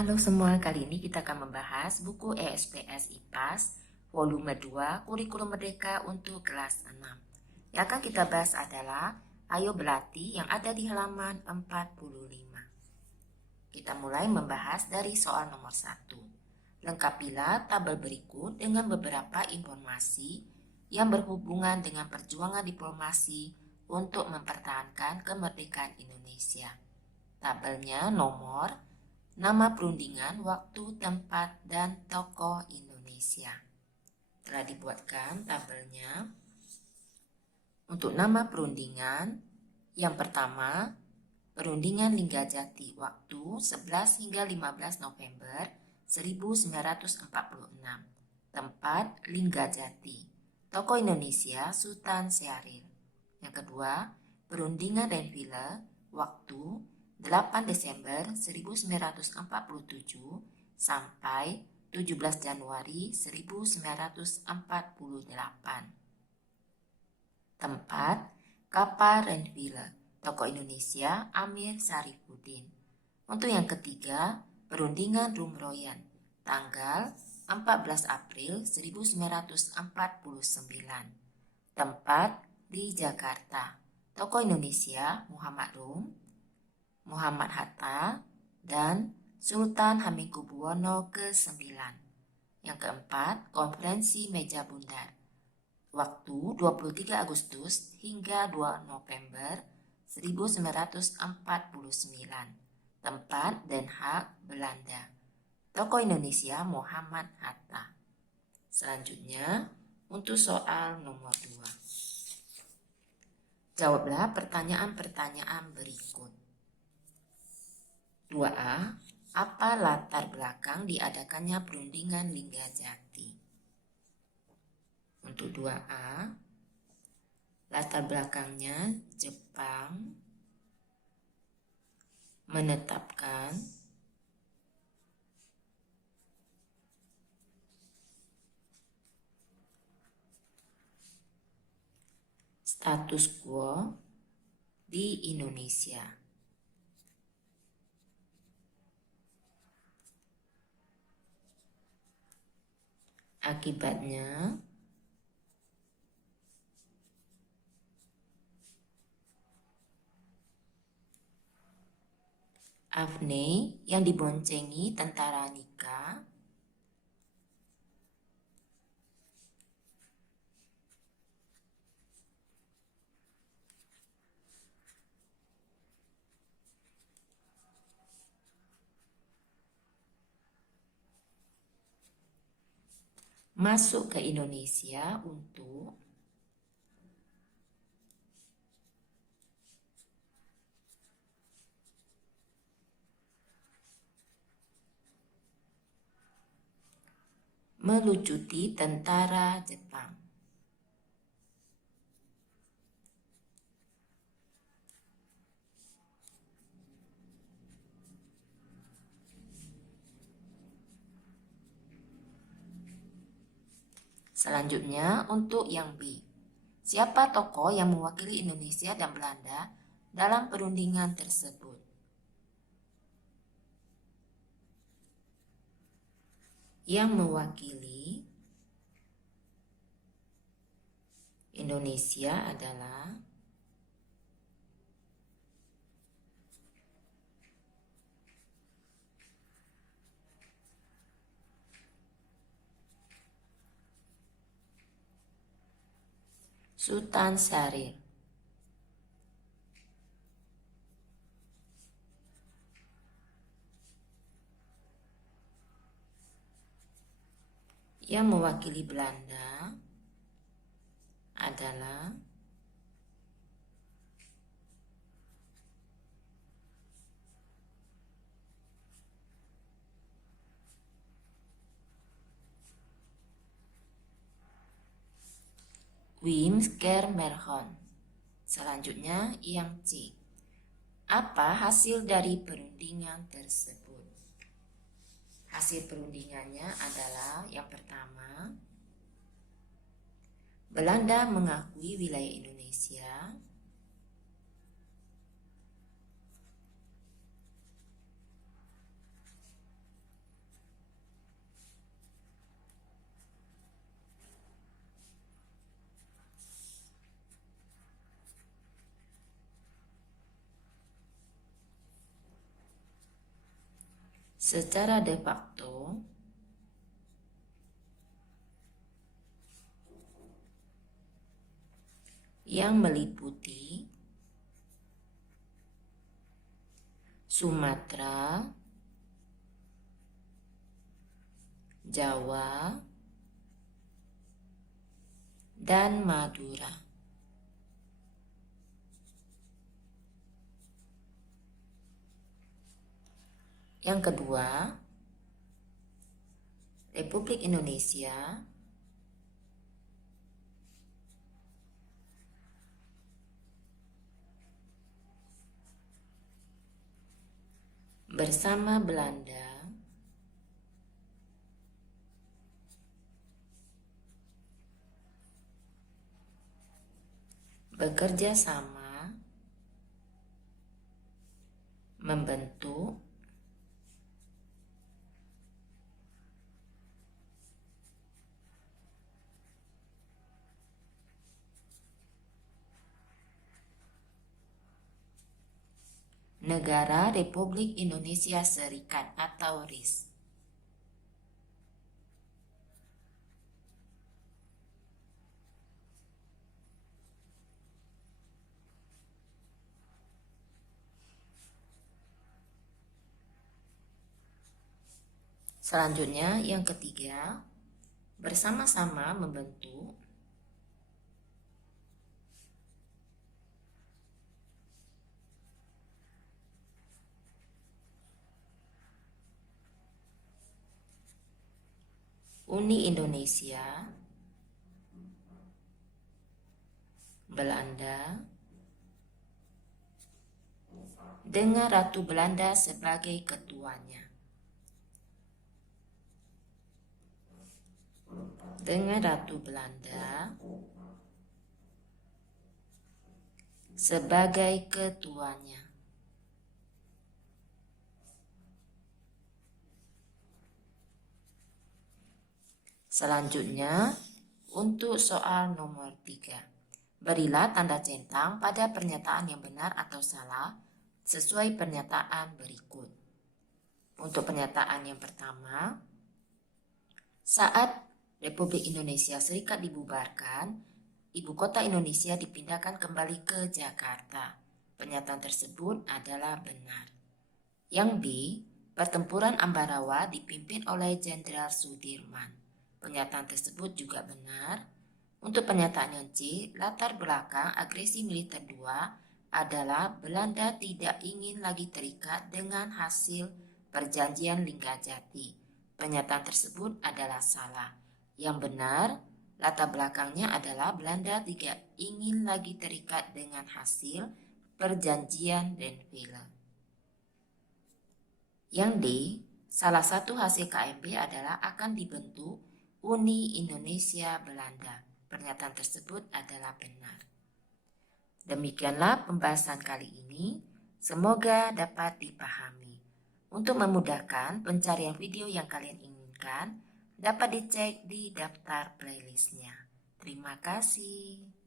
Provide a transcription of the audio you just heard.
Halo semua, kali ini kita akan membahas buku ESPS IPAS volume 2 Kurikulum Merdeka untuk kelas 6. Yang akan kita bahas adalah Ayo Berlatih yang ada di halaman 45. Kita mulai membahas dari soal nomor 1. Lengkapilah tabel berikut dengan beberapa informasi yang berhubungan dengan perjuangan diplomasi untuk mempertahankan kemerdekaan Indonesia. Tabelnya nomor, nama perundingan, waktu, tempat, dan tokoh Indonesia. Telah dibuatkan tabelnya. Untuk nama perundingan, yang pertama, Perundingan Linggajati, waktu 11 hingga 15 November 1946. Tempat Linggajati. Tokoh Indonesia Sultan Syahrir. Yang kedua, Perundingan Renville, waktu 8 Desember 1947 sampai 17 Januari 1948. Tempat Kapal Renville, tokoh Indonesia Amir Syarifuddin. Untuk yang ketiga, Perundingan Rumroyan, tanggal 14 April 1949. Tempat di Jakarta, tokoh Indonesia Muhammad Rum, Muhammad Hatta, dan Sultan Hamengkubuwono ke-9. Yang keempat, Konferensi Meja Bundar, waktu 23 Agustus hingga 2 November 1949. Tempat Den Haag, Belanda. Tokoh Indonesia Muhammad Hatta. Selanjutnya, untuk soal nomor 2. Jawablah pertanyaan-pertanyaan berikut. 2A. Apa latar belakang diadakannya Perundingan Linggajati? Untuk 2A, latar belakangnya Jepang menetapkan status quo di Indonesia. Akibatnya, Afne yang diboncengi tentara Nika masuk ke Indonesia untuk melucuti tentara Jepang. Selanjutnya, untuk yang B. Siapa tokoh yang mewakili Indonesia dan Belanda dalam perundingan tersebut? Yang mewakili Indonesia adalah Sultan Syahrir. Yang mewakili Belanda adalah Wim Schermerhorn. Selanjutnya yang C. Apa hasil dari perundingan tersebut? Hasil perundingannya adalah yang pertama, Belanda mengakui wilayah Indonesia. Secara de facto, yang meliputi Sumatera, Jawa, dan Madura. Yang kedua, Republik Indonesia bersama Belanda bekerja sama membentuk Negara Republik Indonesia Serikat atau RIS. Selanjutnya, yang ketiga, bersama-sama membentuk Uni Indonesia Belanda dengan Ratu Belanda sebagai ketuanya. Dengan Ratu Belanda sebagai ketuanya. Selanjutnya, untuk soal nomor 3. Berilah tanda centang pada pernyataan yang benar atau salah sesuai pernyataan berikut. Untuk pernyataan yang pertama, saat Republik Indonesia Serikat dibubarkan, ibu kota Indonesia dipindahkan kembali ke Jakarta. Pernyataan tersebut adalah benar. Yang B, pertempuran Ambarawa dipimpin oleh Jenderal Sudirman. Pernyataan tersebut juga benar. Untuk pernyataan yang C, latar belakang agresi militer 2 adalah Belanda tidak ingin lagi terikat dengan hasil perjanjian Linggajati. Pernyataan tersebut adalah salah. Yang benar, latar belakangnya adalah Belanda tidak ingin lagi terikat dengan hasil perjanjian Denville. Yang D, salah satu hasil KMB adalah akan dibentuk Uni Indonesia Belanda. Pernyataan tersebut adalah benar. Demikianlah pembahasan kali ini. Semoga dapat dipahami. Untuk memudahkan pencarian video yang kalian inginkan, dapat dicek di daftar playlistnya. Terima kasih.